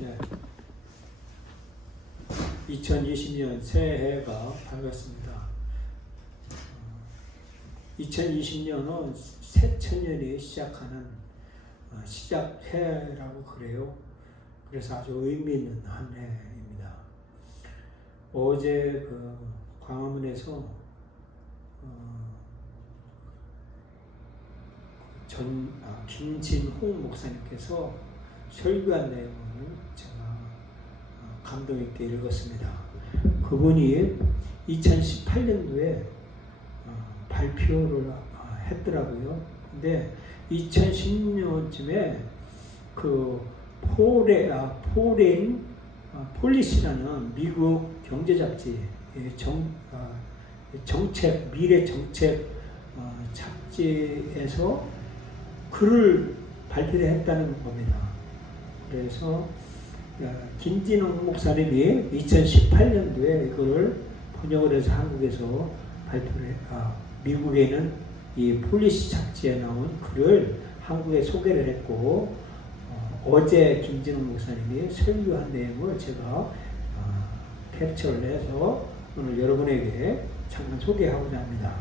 예. 2020년 새해가 밝았습니다. 2020년은 새천년이 시작하는 시작해라고 그래요. 그래서 아주 의미 있는 한 해입니다. 어제 그 광화문에서 김진호 목사님께서 설교한 내용을 제가 감동 있게 읽었습니다. 그분이 2018년도에 발표를 했더라고요. 근데 2016년쯤에 그 폴리시라는 미국 경제 잡지 정책 미래 정책 잡지에서 글을 발표를 했다는 겁니다. 그래서 김진웅 목사님이 2018년도에 이거를 번역을 해서 한국에서 발표를 미국에는 이 폴리시 잡지에 나온 글을 한국에 소개를 했고 어제 김진웅 목사님이 설교한 내용을 제가 캡처를 해서 오늘 여러분에게 잠깐 소개하고자 합니다.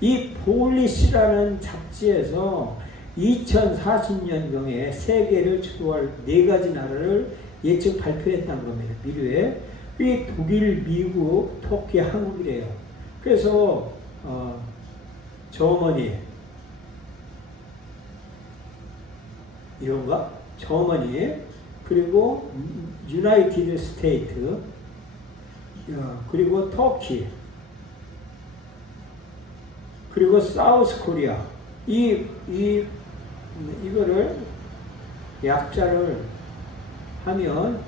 이 폴리시라는 잡지에서 2040년경에 세계를 주도할 4가지 나라를 예측 발표했다는 겁니다. 미래에. 이 독일, 미국, 터키, 한국이래요. 그래서 저머니 이런가? 저머니 그리고 유나이티드 스테이트 그리고 터키 그리고 사우스 코리아 이거를 약자를 하면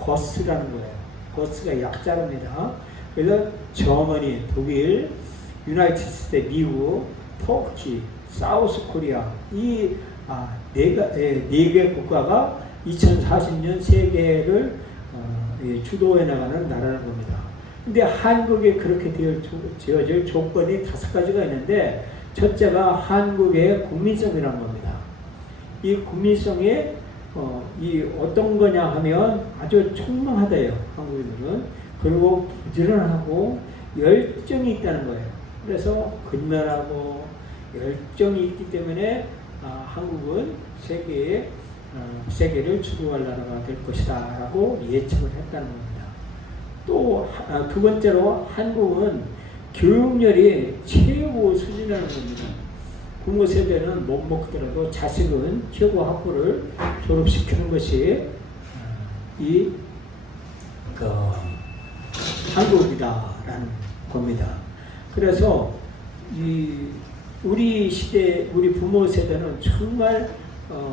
거스라는 거예요. 거스가 약자입니다. 그래서 저머니, 독일, 유나이티드 스테이트, 미국, 터키, 사우스 코리아 네 개 국가가 2040년 세계를 주도해 나가는 나라는 겁니다. 근데 한국에 그렇게 지어질 조건이 5가지가 있는데 첫째가 한국의 국민성이라는 겁니다. 이 국민성이 어떤 거냐 하면 아주 총명하대요. 한국인들은. 그리고 부지런하고 열정이 있다는 거예요. 그래서 근면하고 열정이 있기 때문에 한국은 세계를 주도할 나라가 될 것이다 라고 예측을 했다는 겁니다. 또 두 번째로 한국은 교육열이 최고 수준이라는 겁니다. 부모 세대는 못 먹더라도 자식은 최고 학부를 졸업시키는 것이 한국이다라는 겁니다. 그래서 우리 시대, 우리 부모 세대는 정말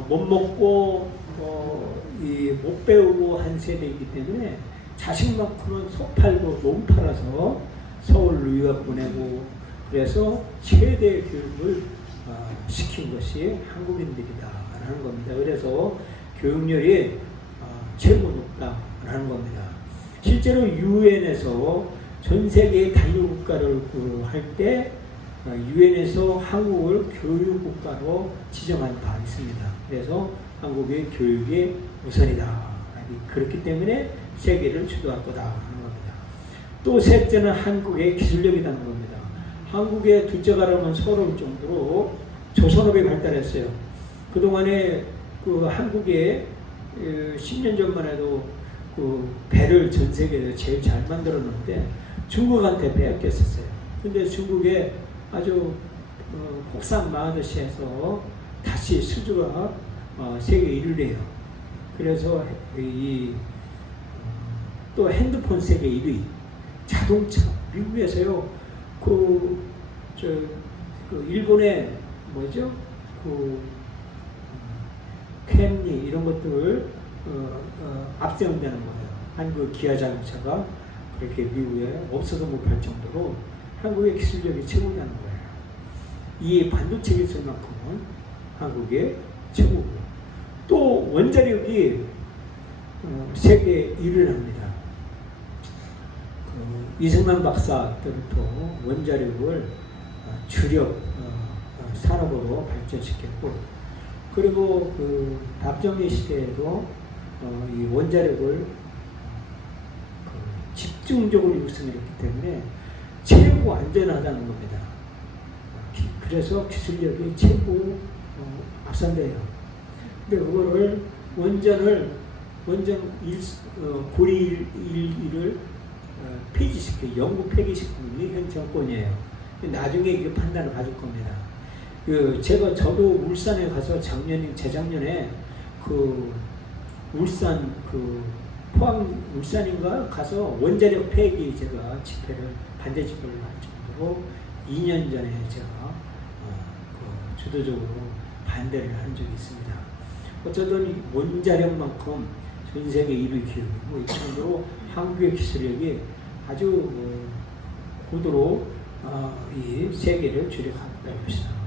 못 먹고 못 배우고 한 세대이기 때문에 자식만큼은 속 팔고 몸 팔아서 서울 유학 보내고 그래서 최대 교육을 시킨 것이 한국인들이다라는 겁니다. 그래서 교육열이 최고 높다라는 겁니다. 실제로 유엔에서 전 세계 단일국가를 할 때 유엔에서 한국을 교육국가로 지정한 바 있습니다. 그래서 한국의 교육이 우선이다. 그렇기 때문에 세계를 주도할 거다 하는 겁니다. 또 셋째는 한국의 기술력이라는 겁니다. 한국의 둘째 가라면 서러울 정도로 조선업이 발달했어요. 그동안에 한국에 10년 전만 해도 배를 전 세계에서 제일 잘 만들었는데 중국한테 빼앗겼었어요. 근데 중국에 아주 폭삭 망하듯이 해서 다시 수주가 세계 1위래요. 그래서 또 핸드폰 세계 1위, 자동차 미국에서요. 일본의 캠리 이런 것들을 앞세운다는 거예요. 한국 기아 자동차가 그렇게 미국에 없어서 못 팔 정도로 한국의 기술력이 최고라는 거예요. 이 반도체 기술만큼은 한국의 최고고 또 원자력이 세계 1위를 합니다. 이승만 박사 때부터 원자력을 주력 산업으로 발전시켰고, 그리고 그 박정희 시대에도 이 원자력을 집중적으로 육성했기 때문에 최고 안전하다는 겁니다. 그래서 기술력이 최고 앞선대요. 근데 그거를 원전 고리 1을 폐지시켜 영구 폐기시키는 게 현 정권이에요. 나중에 이 판단을 받을 겁니다. 저도 울산에 가서 재작년에 울산 포항 울산인가 가서 원자력 폐기 제가 반대 집회를 할 정도로 2년 전에 제가 주도적으로 반대를 한 적이 있습니다. 어쩌든 원자력만큼 전 세계 1위 기업이고 이 정도로 한국의 기술력이 아주 고도로 이 세계를 주력한다고 생각합니다.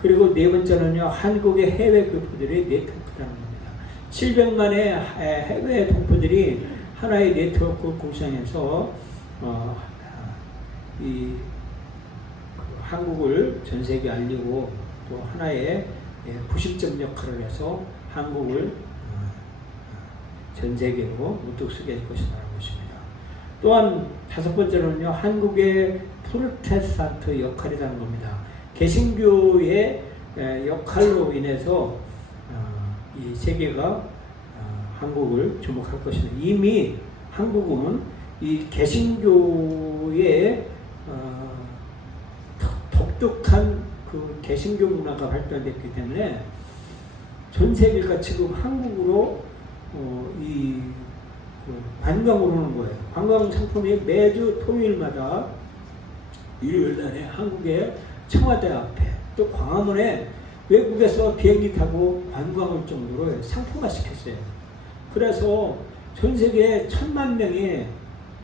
그리고 네 번째는요, 한국의 해외 교포들의 네트워크라는 겁니다. 700만의 해외 동포들이 하나의 네트워크를 구성해서 한국을 전 세계에 알리고 또 하나의 부식적 역할을 해서 한국을 전 세계로 우뚝 서게 할 것이라고 보십니다. 또한 다섯 번째로는요, 한국의 프로테스탄트 역할이라는 겁니다. 개신교의 역할로 인해서 이 세계가 한국을 주목할 것입니다. 이미 한국은 이 개신교의 독특한 그 개신교 문화가 발달됐기 때문에 전 세계가 지금 한국으로 관광을 오는 거예요. 관광 상품이 매주 토요일마다 일요일날에 한국의 청와대 앞에 또 광화문에 외국에서 비행기 타고 관광을 정도로 상품화시켰어요. 그래서 전 세계 1000만 명이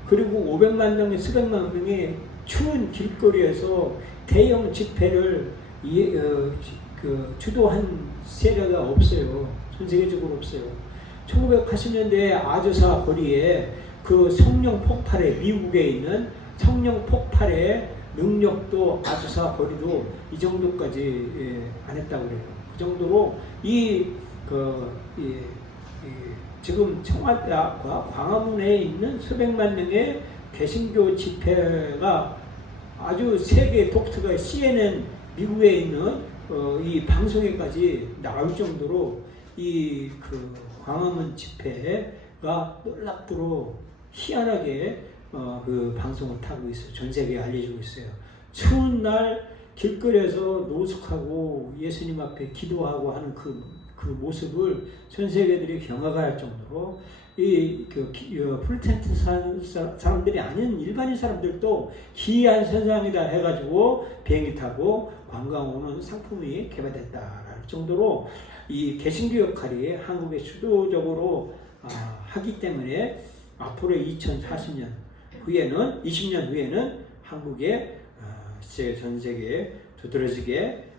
그리고 500만 명이 수백만 명이 추운 길거리에서 대형 집회를 주도한 세계가 없어요. 전 세계적으로 없어요. 1980년대 아주사 거리에 그 성령 폭발에 미국에 있는 성령 폭발의 능력도 아주사 거리도 이 정도까지 안 했다고 그래요. 그 정도로 지금 청와대와 광화문에 있는 수백만 명의 개신교 집회가 아주 세계 독특한 CNN 미국에 있는 이 방송에까지 나올 정도로 광화문 집회가 놀랍도록 희한하게 그 방송을 타고 있어요. 전 세계에 알려지고 있어요. 추운 날 길거리에서 노숙하고 예수님 앞에 기도하고 하는 그 모습을 전 세계들이 경악을 할 정도로 프로테스탄트 사람들이 아닌 일반인 사람들도 기이한 현상이다 해가지고 비행기 타고 관광 오는 상품이 개발됐다라는 정도로 이 개신교 역할이 한국에 주도적으로 하기 때문에 앞으로 2040년 후에는 20년 후에는 한국의 전 세계에 두드러지게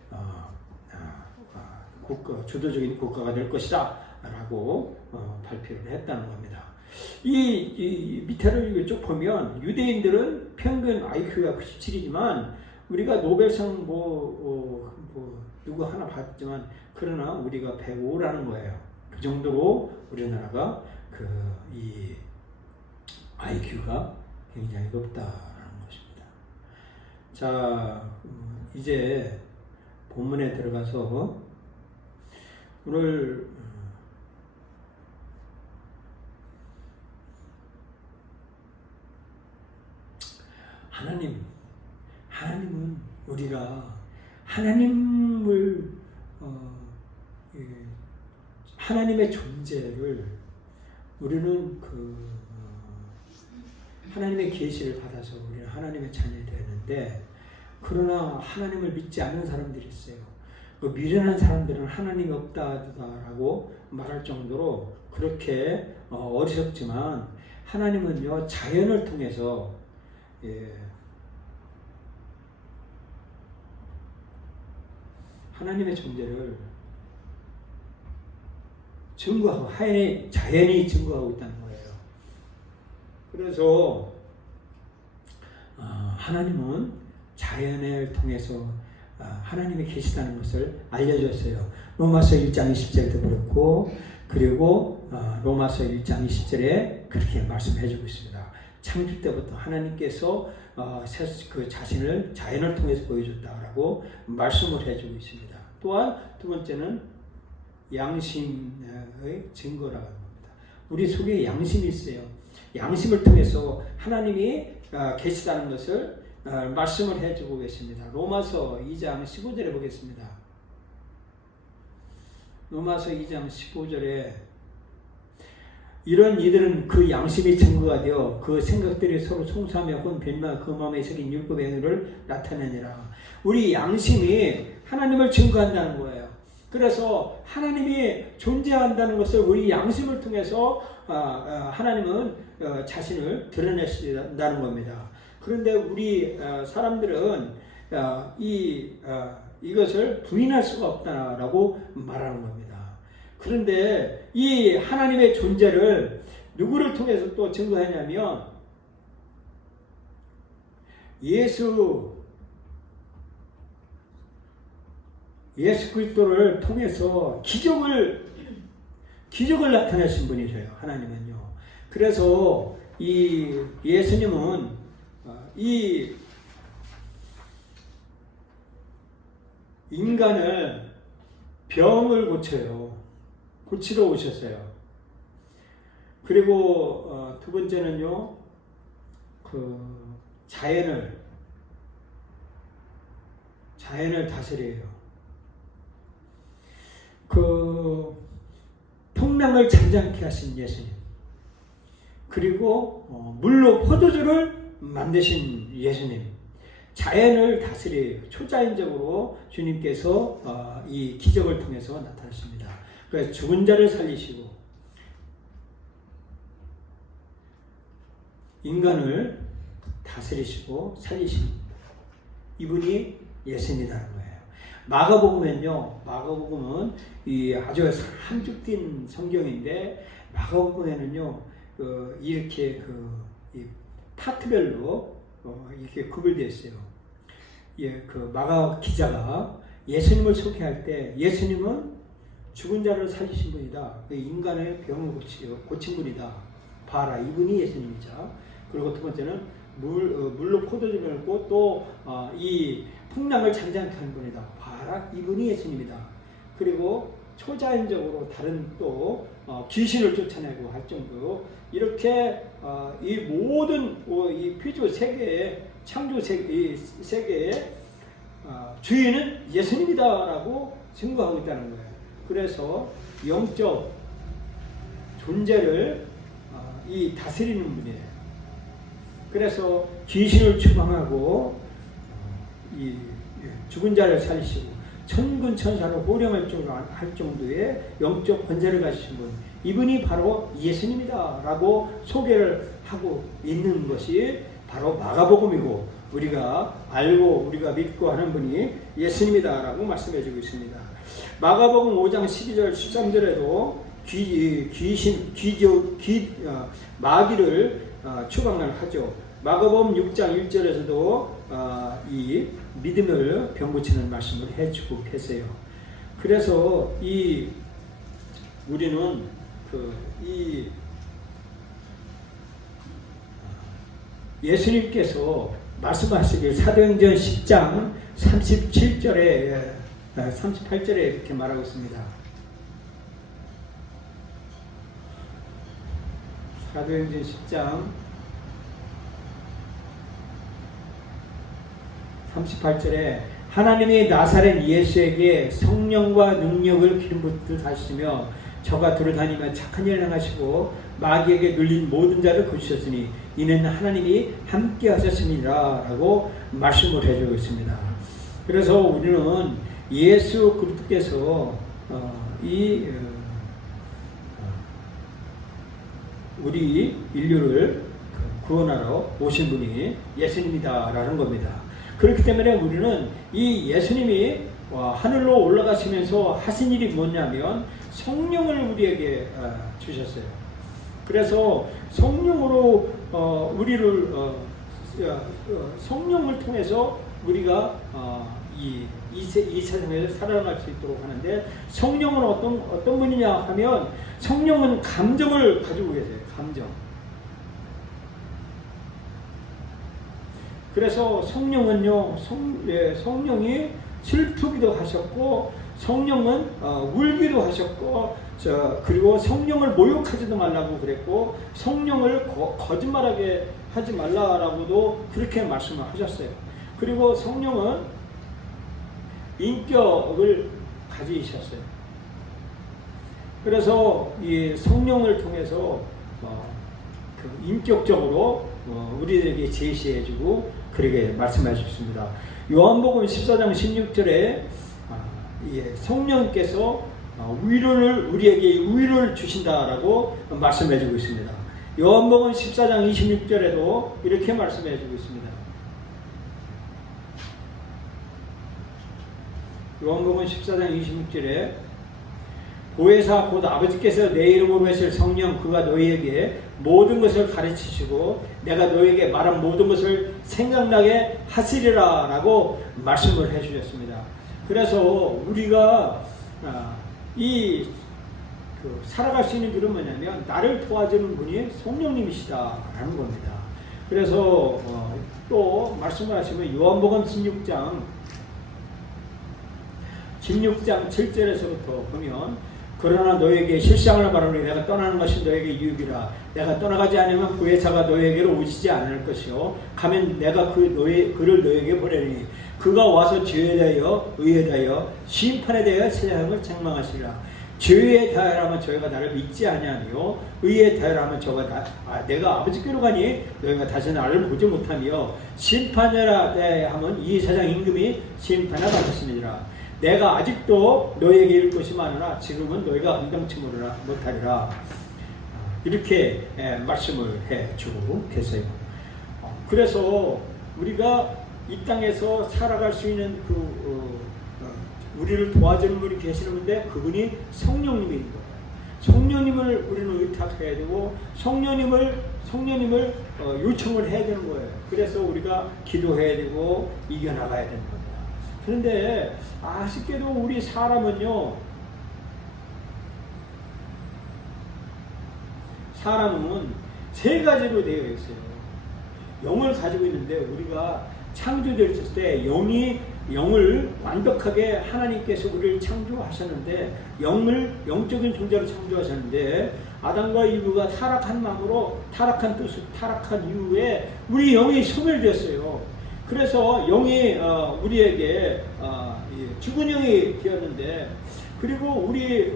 주도적인 국가가 될 것이다 라고 발표를 했다는 겁니다. 이 밑에를 쭉 보면 유대인들은 평균 IQ가 97이지만 우리가 노벨상 누구 하나 받았지만 그러나 우리가 105라는 거예요. 그 정도로 우리나라가 이 IQ가 굉장히 높다라는 것입니다. 자, 이제 본문에 들어가서 오늘 하나님은 우리가 하나님의 존재를 우리는 하나님의 계시를 받아서 우리는 하나님의 자녀이 되는데, 그러나 하나님을 믿지 않는 사람들이 있어요. 미련한 사람들은 하나님이 없다라고 말할 정도로 그렇게 어리석지만, 하나님은요 자연을 통해서 하나님의 존재를 증거하고 자연이 증거하고 있다는 거예요. 그래서 하나님은 자연을 통해서 하나님이 계시다는 것을 알려줬어요. 로마서 1장 20절도 그렇고, 그리고 로마서 1장 20절에 그렇게 말씀해주고 있습니다. 창조 때부터 하나님께서 그 자신을 자연을 통해서 보여줬다라고 말씀을 해주고 있습니다. 또한 두 번째는 양심의 증거라고 합니다. 우리 속에 양심이 있어요. 양심을 통해서 하나님이 계시다는 것을 말씀을 해주고 계십니다. 로마서 2장 15절에 보겠습니다. 로마서 2장 15절에 이런 이들은 그 양심이 증거가 되어 그 생각들이 서로 송수하며 혼 변마 그 마음에 새긴 율법의 행위를 나타내니라. 우리 양심이 하나님을 증거한다는 거예요. 그래서 하나님이 존재한다는 것을 우리 양심을 통해서 하나님은 자신을 드러내신다는 겁니다. 그런데 우리 사람들은 이것을 부인할 수가 없다라고 말하는 겁니다. 그런데 이 하나님의 존재를 누구를 통해서 또 증거하냐면 예수 그리스도를 통해서 기적을 나타내신 분이세요. 하나님은요. 그래서 이 예수님은 이 인간을 병을 고치러 오셨어요. 그리고 두 번째는요, 그 자연을 다스려요. 그 풍랑을 잠잠케 하신 예수님, 그리고 물로 포도주를 만드신 예수님, 자연을 다스려요. 초자연적으로 주님께서 이 기적을 통해서 나타나십니다. 그래서 죽은 자를 살리시고 인간을 다스리시고 살리십니다. 이분이 예수님이라는 거예요. 마가복음은 이 아주 함축된 성경인데 마가복음에는요 이렇게 이 파트별로 이렇게 구별되어 있어요. 그 마가 기자가 예수님을 소개할 때 예수님은 죽은 자를 살리신 분이다. 인간의 병을 고친 분이다. 봐라, 이분이 예수님이자. 그리고 두 번째는 물로 포도주를 먹고 또 이 풍랑을 잠잠케 하는 분이다. 봐라, 이분이 예수님이다. 그리고 초자연적으로 다른 또 귀신을 쫓아내고 할 정도로 이렇게 이 모든 이 피조 세계의 창조 세계의 주인은 예수님이다라고 증거하고 있다는 거예요. 그래서 영적 존재를 이 다스리는 분이에요. 그래서 귀신을 추방하고 이 죽은 자를 살리시고 천군 천사로 호령할 정도의 영적 권세를 가지신 분, 이분이 바로 예수님이다라고 소개를 하고 있는 것이 바로 마가복음이고 우리가 알고 우리가 믿고 하는 분이 예수님이다라고 말씀해주고 있습니다. 마가복음 5장 12절 13절에도 마귀를 추방을 하죠. 마가복음 6장 1절에서도 이 믿음을 병고치는 말씀을 해주고 계세요. 그래서 우리는 예수님께서 말씀하시길 사도행전 10장 38절에 이렇게 말하고 있습니다. 사도행전 10장 38절에 하나님이 나사렛 예수에게 성령과 능력을 기름 붓듯 하시며 저가 두루다니며 착한 일을 행하시고 마귀에게 눌린 모든 자를 고치셨으니 이는 하나님이 함께 하셨습니다 라고 말씀을 해주고 있습니다. 그래서 우리는 예수 그리스도께서 우리 인류를 구원하러 오신 분이 예수님이다라는 겁니다. 그렇기 때문에 우리는 이 예수님이 하늘로 올라가시면서 하신 일이 뭐냐면 성령을 우리에게 주셨어요. 그래서 성령으로 성령을 통해서 우리가 이 이 세상에서 살아갈 수 있도록 하는데, 성령은 어떤 분이냐 하면, 성령은 감정을 가지고 계세요. 감정. 그래서 성령은요, 성령이 슬프기도 하셨고, 성령은 울기도 하셨고, 그리고 성령을 모욕하지도 말라고 그랬고, 성령을 거짓말하게 하지 말라라고도 그렇게 말씀을 하셨어요. 그리고 성령은 인격을 가지셨어요. 그래서 이 성령을 통해서 인격적으로 우리에게 제시해주고 그렇게 말씀해 주셨습니다. 요한복음 14장 16절에 성령께서 우리에게 위로를 주신다라고 말씀해 주고 있습니다. 요한복음 14장 26절에도 이렇게 말씀해 주고 있습니다. 요한복음 14장 26절에 보혜사 곧 아버지께서 내 이름으로 하실 성령 그가 너희에게 모든 것을 가르치시고 내가 너희에게 말한 모든 것을 생각나게 하시리라 라고 말씀을 해주셨습니다. 그래서 우리가 살아갈 수 있는 길은 뭐냐면 나를 도와주는 분이 성령님이시다라는 겁니다. 그래서 또 말씀을 하시면 요한복음 16장 7절에서부터 보면 그러나 너에게 실상을 말하노니 내가 떠나는 것이 너에게 유익이라. 내가 떠나가지 않으면 보혜사가 너에게로 오시지 않을 것이요 가면 내가 그를 너에게 보내니 그가 와서 죄에 대하여 의에 대하여 심판에 대하여 세상을 책망하시리라. 죄에 대하여라면 저희가 나를 믿지 아니하며 의에 대하여라면 내가 아버지께로 가니 너희가 다시 나를 보지 못하며 심판에 대하여하면 이 세상 임금이 심판을 받으시니라. 내가 아직도 너희에게 이를 것이 많으나 지금은 너희가 감당치 못하리라. 이렇게 말씀을 해주고 계세요. 그래서 우리가 이 땅에서 살아갈 수 있는 우리를 도와주는 분이 계시는데 그분이 성령님인 거예요. 성령님을 우리는 의탁해야 되고 성령님을 요청을 해야 되는 거예요. 그래서 우리가 기도해야 되고 이겨나가야 되는 겁니다. 그런데 아쉽게도 우리 사람은 세 가지로 되어 있어요. 영을 가지고 있는데 우리가 창조되었을 때 영을 완벽하게 하나님께서 우리를 창조하셨는데 영적인 존재로 창조하셨는데 아담과 이브가 타락한 마음으로 타락한 이후에 우리 영이 소멸되었어요. 그래서 영이 우리에게 죽은 영이 되었는데 그리고 우리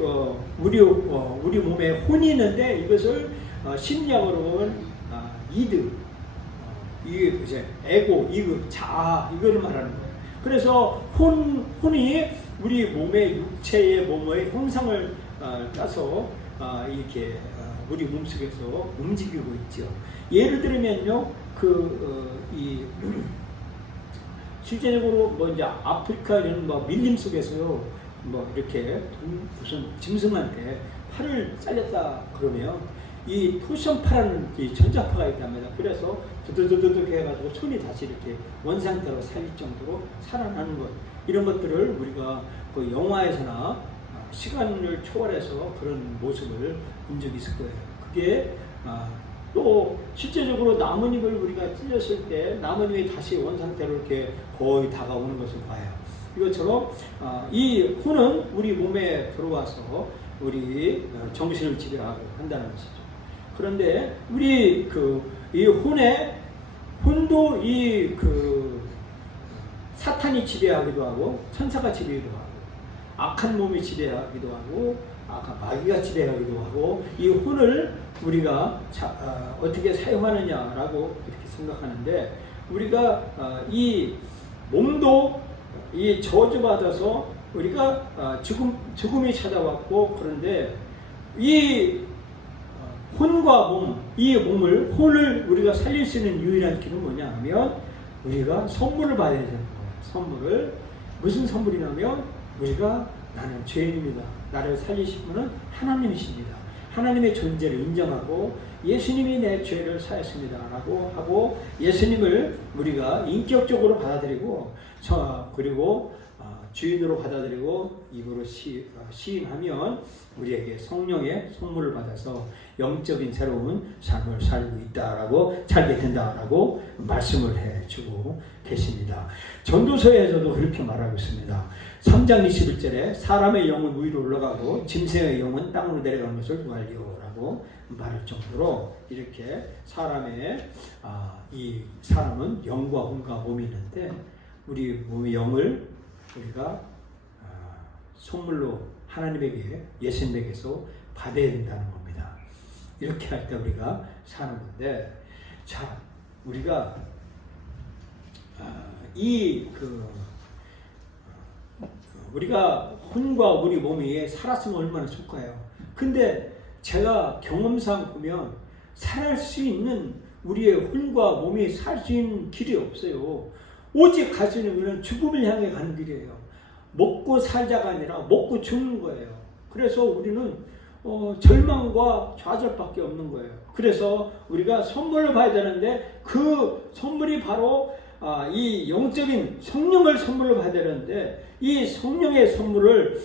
몸에 혼이 있는데 이것을 심리학으로는 이득, 이제 에고, 자아 이거를 말하는 거예요. 그래서 혼이 우리 몸의 육체의 몸의 형상을 따서 이렇게 우리 몸속에서 움직이고 있죠. 예를 들면요, 실제적으로 이제 아프리카 이런 밀림 속에서요, 이렇게 무슨 짐승한테 팔을 잘렸다 그러면 이 토션파라는 이 전자파가 있답니다. 그래서 두두두둑 해가지고 손이 다시 이렇게 원상태로 살릴 정도로 살아나는 것, 이런 것들을 우리가 그 영화에서나 시간을 초월해서 그런 모습을 본 적이 있을 거예요. 그게 또 실제적으로 나뭇잎을 우리가 찔렸을 때 나뭇잎이 다시 원상태로 이렇게 거의 다가오는 것을 봐요. 이것처럼 이 혼은 우리 몸에 들어와서 우리 정신을 지배하고 한다는 것이죠. 그런데 우리 이 혼도 사탄이 지배하기도 하고 천사가 지배하기도 하고 악한 몸이 지배하기도 하고 마귀가 지배하기도 하고 이 혼을 우리가 어떻게 사용하느냐라고 이렇게 생각하는데 우리가 이 몸도 이 저주받아서 우리가 죽음이 찾아왔고 그런데 이 혼과 혼을 우리가 살릴 수 있는 유일한 길은 뭐냐 하면 우리가 선물을 받아야 되는 거예요. 무슨 선물이냐면 우리가 나는 죄인입니다. 나를 살리신 분은 하나님이십니다. 하나님의 존재를 인정하고 예수님이 내 죄를 사했습니다 라고 하고 예수님을 우리가 인격적으로 받아들이고 그리고 주인으로 받아들이고 입으로 시인하면 우리에게 성령의 선물을 받아서 영적인 새로운 삶을 살고 있다라고 살게 된다라고 말씀을 해주고 계십니다. 전도서에서도 그렇게 말하고 있습니다. 3장 21절에 사람의 영은 위로 올라가고 짐승의 영은 땅으로 내려가는 것을 두알리오라고 말할 정도로 이렇게 사람의 이 사람은 영과 혼과 몸이 있는데 우리 몸의 영을 우리가 선물로 하나님에게 예수님에게서 받아야 된다는 겁니다. 이렇게 할 때 우리가 사는 건데, 자 우리가 우리가 혼과 우리 몸이 살았으면 얼마나 좋을까요? 근데 제가 경험상 보면 살할 수 있는 우리의 혼과 몸이 살 수 있는 길이 없어요. 오직 갈 수 있는 길은 죽음을 향해 가는 길이에요. 먹고 살자가 아니라 먹고 죽는 거예요. 그래서 우리는 절망과 좌절밖에 없는 거예요. 그래서 우리가 선물을 봐야 되는데 그 선물이 바로 이 영적인 성령을 선물로 받아야 되는데 이 성령의 선물을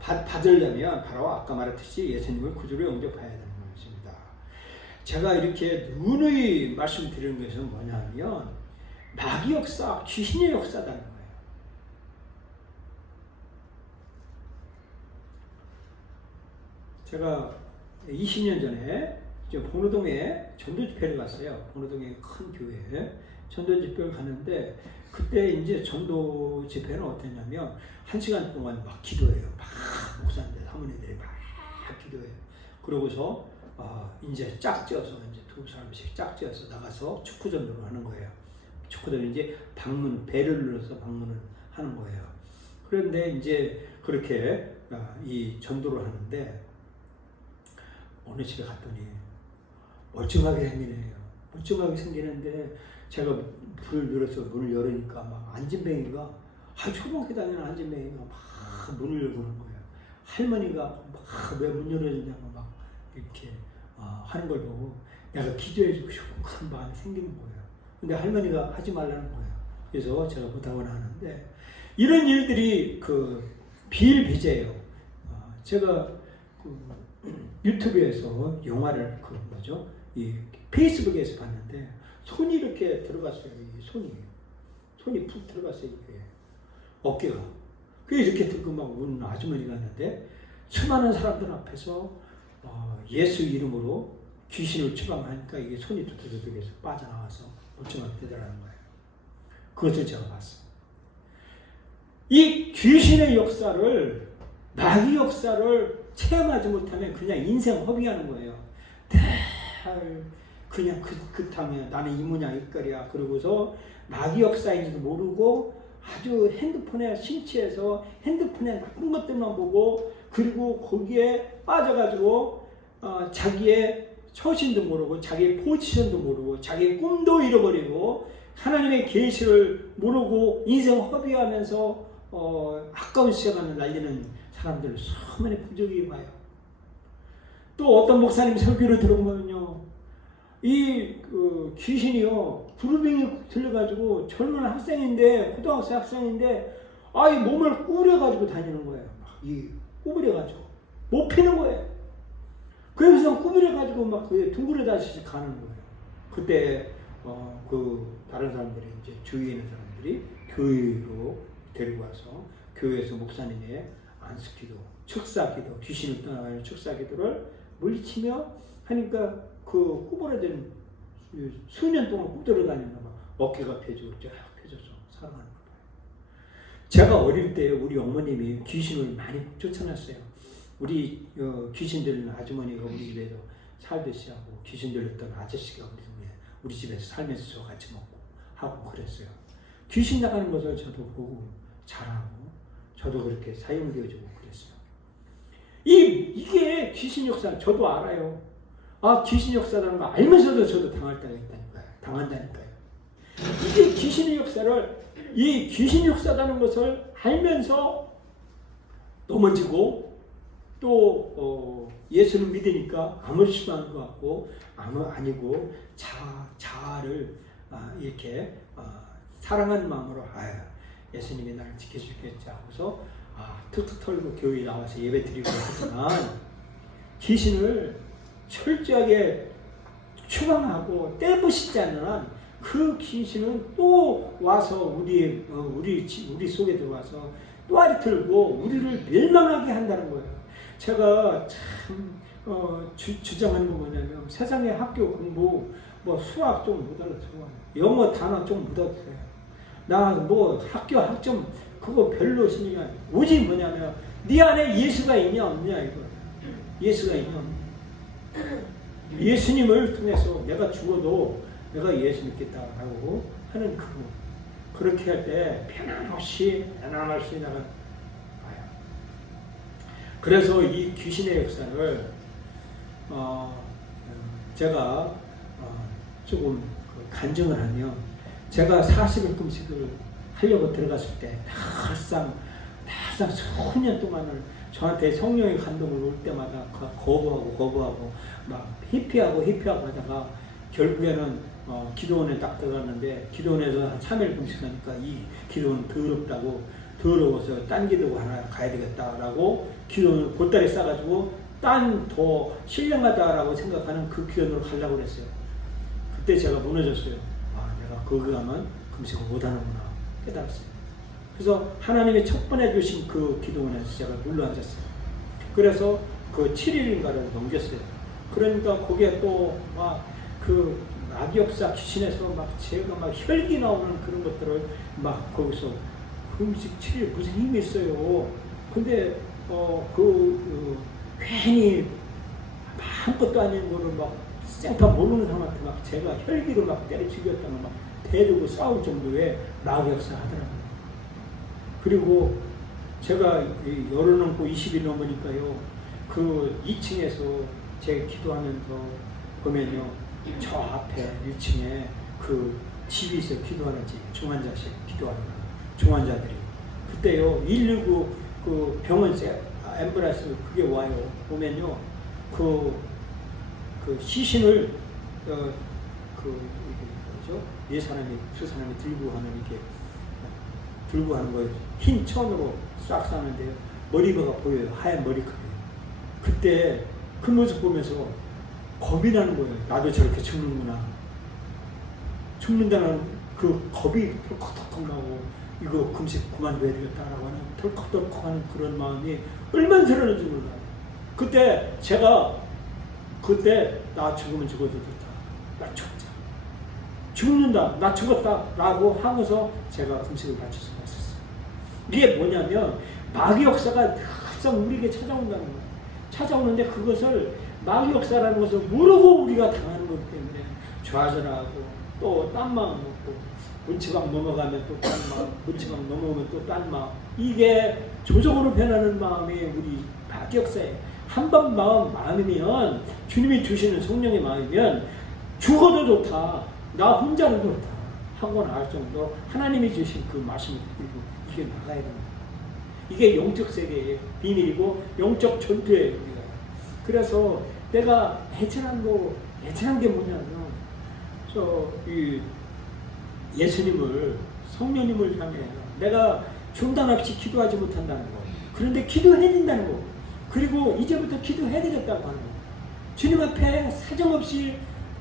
받으려면 바로 아까 말했듯이 예수님을 구주로 영접해야 되는 것입니다. 제가 이렇게 누누이 말씀드리는 것은 뭐냐면 마귀 역사, 귀신의 역사다는 거예요. 제가 20년 전에 봉로동에 전도 집회를 갔어요. 봉로동에 큰 교회에 전도 집회를 갔는데 그때 이제 전도 집회는 어땠냐면 1시간 동안 막 기도해요. 막 목사님들, 사모님들이 막 기도해요. 그러고서 이제 짝지어서 이제 두 사람씩 짝지어서 나가서 축구 전도를 하는 거예요. 축구는 이제 배를 눌러서 방문을 하는 거예요. 그런데 이제 그렇게 이 전도를 하는데 어느 집에 갔더니 멀쩡하게 생기네요. 멀쩡하게 생기는데 제가 불을 눌러서 문을 열으니까 막 안진뱅이가 초등학교 다니는 안진뱅이가 막 문을 열고 오는 거예요. 할머니가 막 왜 문 열어주냐고 막 이렇게 하는 걸 보고 내가 기도해주고 싶은 그런 마음이 생기는 거예요. 근데 할머니가 하지 말라는 거예요. 그래서 제가 부탁을 하는데 이런 일들이 비일비재예요. 제가 유튜브에서 영화를 이 페이스북에서 봤는데 손이 이렇게 들어갔어요. 이 손이 푹 들어갔어요. 이게 어깨가. 그게 이렇게 들고 막 우는 아주머니가 있는데 수많은 사람들 앞에서 예수 이름으로 귀신을 추방하니까 이게 손이 두두두둑해서 빠져나와서 멀쩡하게 되더라는 거예요. 그것을 제가 봤어요. 이 귀신의 역사를, 마귀 역사를 체험하지 못하면 그냥 인생 허비하는 거예요. 그냥 그 탕에 나는 이 모양 이 꼴이야. 그러고서 마귀 역사인지도 모르고 아주 핸드폰에 심취해서 핸드폰에 나쁜 것들만 보고 그리고 거기에 빠져가지고 자기의 처신도 모르고 자기의 포지션도 모르고 자기의 꿈도 잃어버리고 하나님의 계시를 모르고 인생 허비하면서 아까운 시간을 날리는 사람들을 수많이 본 적이 봐요. 또 어떤 목사님 설교를 들어보면요, 이 귀신이요 구르병이 들려가지고 젊은 학생인데 고등학생 학생인데 이 몸을 꾸려가지고 다니는 거예요. 이 꾸부려가지고 못 피는 거예요. 그래서 꾸부려가지고 막 둥그레다시피 가는 거예요. 그때 다른 사람들이 이제 주위에 있는 사람들이 교회로 데리고 와서 교회에서 목사님의 안수기도, 축사기도, 귀신을 떠나가는 축사기도를 물리치며 하니까 그 꾸부려진 수년 동안 꾸부려 다니는 막 어깨가 펴지고 쫙 펴져서 살아가는 거 봐요. 제가 어릴 때 우리 어머님이 귀신을 많이 쫓아냈어요. 우리 귀신 들리는 아주머니가 우리 집에서 살듯이 하고 귀신 들렸던 아저씨가 우리 집에서 살면서 같이 먹고 하고 그랬어요. 귀신 나가는 것을 저도 보고 잘하고 저도 그렇게 사용되어지고 그랬어요. 이게 귀신 역사 저도 알아요. 귀신 역사라는 거 알면서도 저도 당할 때가 있다니까요. 당한다니까요. 이게 귀신의 역사를 이 귀신 역사라는 것을 알면서 넘어지고 또 예수를 믿으니까 아무렇지도 않은 것 같고 아니고 자아를 이렇게 사랑하는 마음으로 예수님이 나를 지켜주겠지 하고서 툭툭 털고 교회에 나와서 예배 드리고 했지만 귀신을 철저하게 추방하고 떼부시지 않는 한 그 귀신은 또 와서 우리 속에 들어와서 또아리 틀고 우리를 멸망하게 한다는 거예요. 제가 참 주장하는 거 뭐냐면 세상의 학교 공부 뭐 수학 좀 못 알아들어요. 영어 단어 좀 못 알아들어요. 나 뭐 학교 학점 그거 별로 신경이 안 돼. 오직 뭐냐면 네 안에 예수가 있냐 없냐 이거. 예수가 있냐 없냐. 예수님을 통해서 내가 죽어도 내가 예수 믿겠다라고 하는 그거. 그렇게 할 때 편안없이 나가 봐요. 그래서 이 귀신의 역사를 제가 조금 간증을 하면 제가 40일 금식을 하려고 들어갔을 때 항상 수년 동안을 저한테 성령의 감동을 올 때마다 거부하고 막 회피하고 하다가 결국에는 기도원에 딱 들어갔는데 기도원에서 한 3일 금식하니까 이 기도원 더러워서 딴 기도 하나 가야 되겠다라고 기도원을 보따리 싸가지고 딴 더 신령하다라고 생각하는 그 기도원으로 가려고 그랬어요. 그때 제가 무너졌어요. 내가 거기 가면 금식을 못하는구나 깨달았어요. 그래서 하나님이 첫 번에 주신 그 기도원에서 제가 눌러 앉았어요. 그래서 그 7일인가를 넘겼어요. 그러니까 거기에 또 막 그 악역사 귀신에서 막 제가 막 혈기 나오는 그런 것들을 막 거기서 금식 7일 무슨 힘이 있어요. 근데 괜히 아무것도 아닌 거를 막 생판 모르는 사람한테 막 제가 혈기로 막 때려 죽였다가 막 대두고 싸울 정도의 악역사 하더라고요. 그리고 제가 열어놓고 20일 넘으니까요. 그 2층에서 제 기도하면서 보면요. 저 앞에 1층에 그 집이 있어요. 기도하는 집. 중환자실 기도하는 중환자들이. 그때요. 119 그 병원 앰뷸런스 그게 와요. 보면요. 그 시신을 뭐죠? 네 사람이 두 사람이 들고 하는 거예요. 흰 천으로 싹 싸는데요. 머리가 보여요. 하얀 머리카락이. 그때 그 모습 보면서 겁이 나는 거예요. 나도 저렇게 죽는구나. 죽는다는 그 겁이 덜컥덜컥 나고 이거 금식 그만둬야 되겠다라고 하는 덜컥덜컥하는 그런 마음이 얼마나 들었는지 몰라요. 그때 나 죽으면 죽어도 좋다. 나 죽자. 죽는다. 나 죽었다. 라고 하고서 제가 금식을 마칠 수가 있었어요. 이게 뭐냐면 마귀 역사가 항상 우리에게 찾아온다는 거예요. 찾아오는데 그것을 마귀 역사라는 것을 모르고 우리가 당하는 거기 때문에 좌절하고 또 딴 마음 먹고 문치방 넘어가면 또 딴 마음, 문치방 넘어오면 또 딴 마음. 이게 조적으로 변하는 마음이 우리 마귀 역사예요. 한 번 마음이면 주님이 주시는 성령의 마음이면 죽어도 좋다. 나 혼자는 좋다. 하고 나갈 정도로 하나님이 주신 그 말씀을 듣고 이게 나가야 됩니다. 이게 영적 세계의 비밀이고 영적 전투예요. 우리가. 그래서 내가 애절한 게 뭐냐면 이 예수님을 성령님을 향해 내가 중단 없이 기도하지 못한다는 거. 그런데 기도해야 된다는 거. 그리고 이제부터 기도해야 되겠다고 하는 거. 주님 앞에 사정없이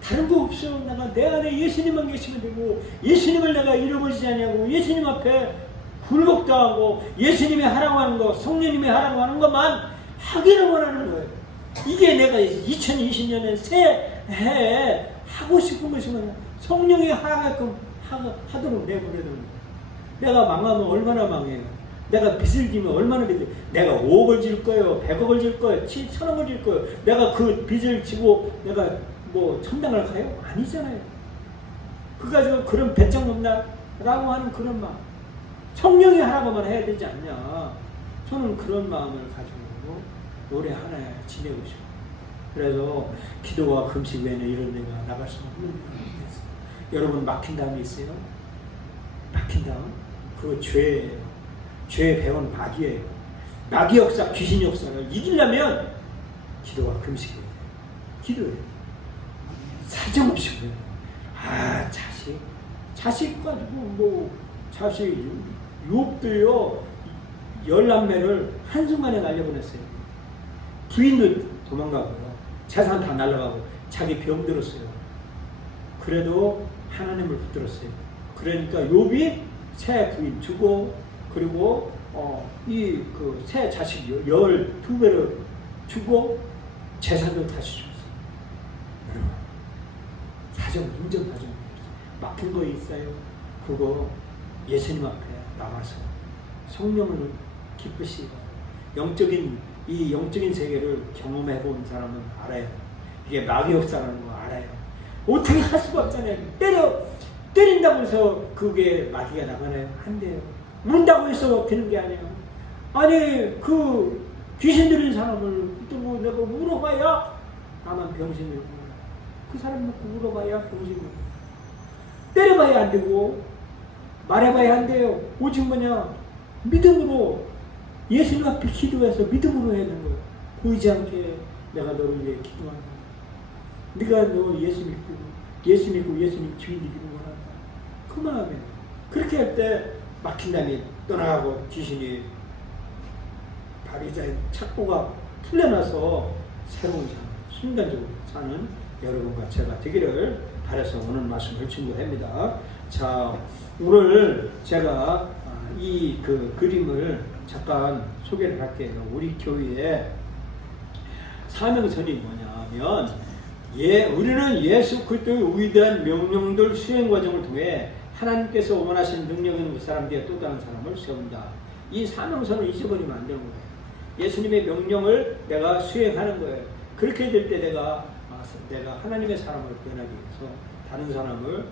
다른 거 없어. 내가 내 안에 예수님만 계시면 되고 예수님을 내가 잃어버리지 않냐고 예수님 앞에 굴복당하고 예수님이 하라고 하는 거 성령님이 하라고 하는 것만 하기를 원하는 거예요. 이게 내가 2020년에 새해에 하고 싶은 것이 뭐냐. 성령이 하게끔 하도록 내버려두는 거예요. 내가 망하면 얼마나 망해요. 내가 빚을 지면 얼마나 빚을. 내가 5억을 질 거예요. 100억을 질 거예요. 1000억을 질 거예요. 내가 그 빚을 지고 내가 뭐 천당을 가요? 아니잖아요. 그 가지고 그런 배짱 높나? 라고 하는 그런 마음. 성령이 하라고만 해야 되지 않냐. 저는 그런 마음을 가지고 올해 하나에 지내고 싶어요. 그래서 기도와 금식 외에는 이런 데가 나갈 수 없는 상황이 됐어요. 여러분 막힌 다음에 있어요? 막힌 다음? 그거 죄예요. 죄의 배운 마귀예요. 마귀 역사, 귀신 역사를 이기려면 기도와 금식이에요. 기도예요. 사정없이 그래요. 자식 가지고 자식 욥도요 10남매를 한순간에 날려보냈어요. 부인도 도망가고요. 재산 다 날라가고 자기 병 들었어요. 그래도 하나님을 붙들었어요. 그러니까 욥이 새 부인 주고 그리고 이 그 새 자식 12배를 주고 재산도 다시 줬어요. 여러분 사정 인정하죠. 막힌 거 있어요. 그거 예수님 앞에 나와서 성령을 기쁘시고 이 영적인 세계를 경험해 본 사람은 알아요. 이게 마귀 역사라는 거 알아요. 어떻게 할 수가 없잖아요. 때린다고 해서 그게 마귀가 나가나요? 안 돼요. 문다고 해서 되는 게 아니에요. 아니 그 귀신 들린 사람을 또 내가 물어봐야 나만 병신이고 그 사람 놓고 물어봐야 병신이고 때려봐야 안 되고 말해봐야 안 돼요. 오직 뭐냐 믿음으로 예수님 앞에 기도해서 믿음으로 해야 되는 거예요. 보이지 않게 내가 너를 위해 기도한다. 네가 너 예수 믿고 예수님 주인 되기를 원한다. 그 마음에 그렇게 할 때 막힌 담이 떠나가고 귀신이 바리자의 착고가 풀려나서 새로운 삶, 순간적으로 사는 여러분과 제가 되기를 바라서 오늘 말씀을 증거합니다. 자, 오늘 제가 이 그 그림을 잠깐 소개를 할게요. 우리 교회의 사명선이 뭐냐면 우리는 예수 그리스도의 위대한 명령들 수행 과정을 통해 하나님께서 원하시는 능력 있는 그 사람 뒤에 또 다른 사람을 세운다. 이 사명선을 잊어버리면 안 되는 거예요. 예수님의 명령을 내가 수행하는 거예요. 그렇게 될 때 내가 하나님의 사람을 변하기 위해서 다른 사람을